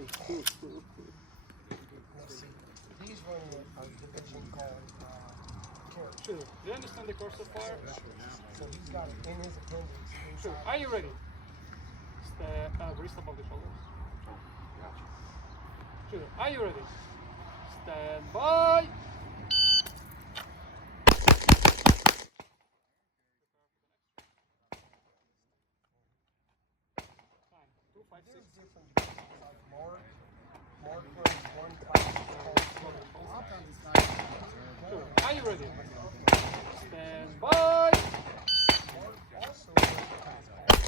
He's running a division called Care. Sure. Do you understand the course of fire? So he's got it in his appendix. Sure. Are you ready? Wrist above the shoulders. Gotcha. Sure. Are you ready? Stand by. Time. 2, 5, 6. There's different like Mark runs one class called Sure. Are you ready? Stand by. Mark also runs a class called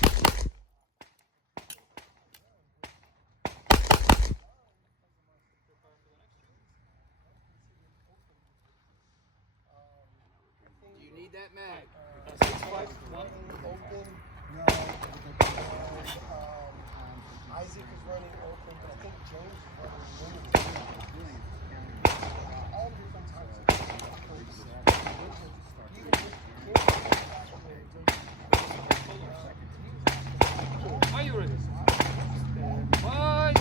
Do you need that mag? 6, 5, 1. Open. No. Isaac is running open, but I think James is running women. All different types of Are you ready? Stand by.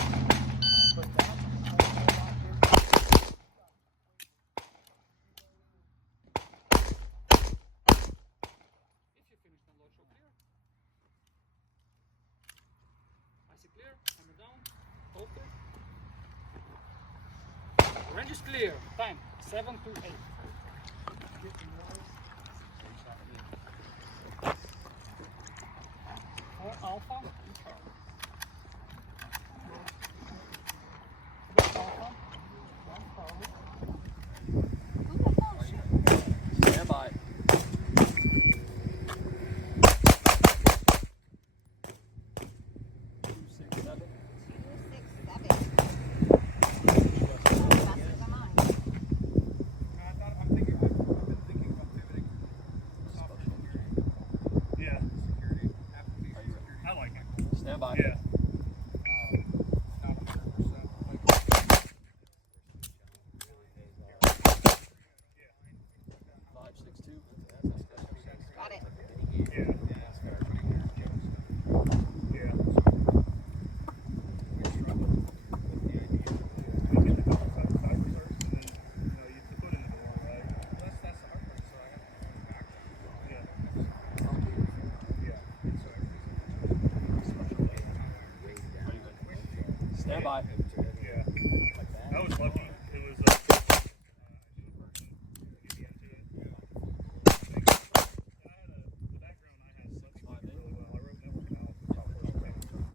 But that's If you finish, then load show clear. I see clear. Hammer down. Alter. Range is clear. Time 7 to 8. For alpha. Stand by. Yeah. I like it. Stand by. Yeah. Five, 6, 2. Got it. Yeah. Yeah. Stand by. Yeah. That was lucky.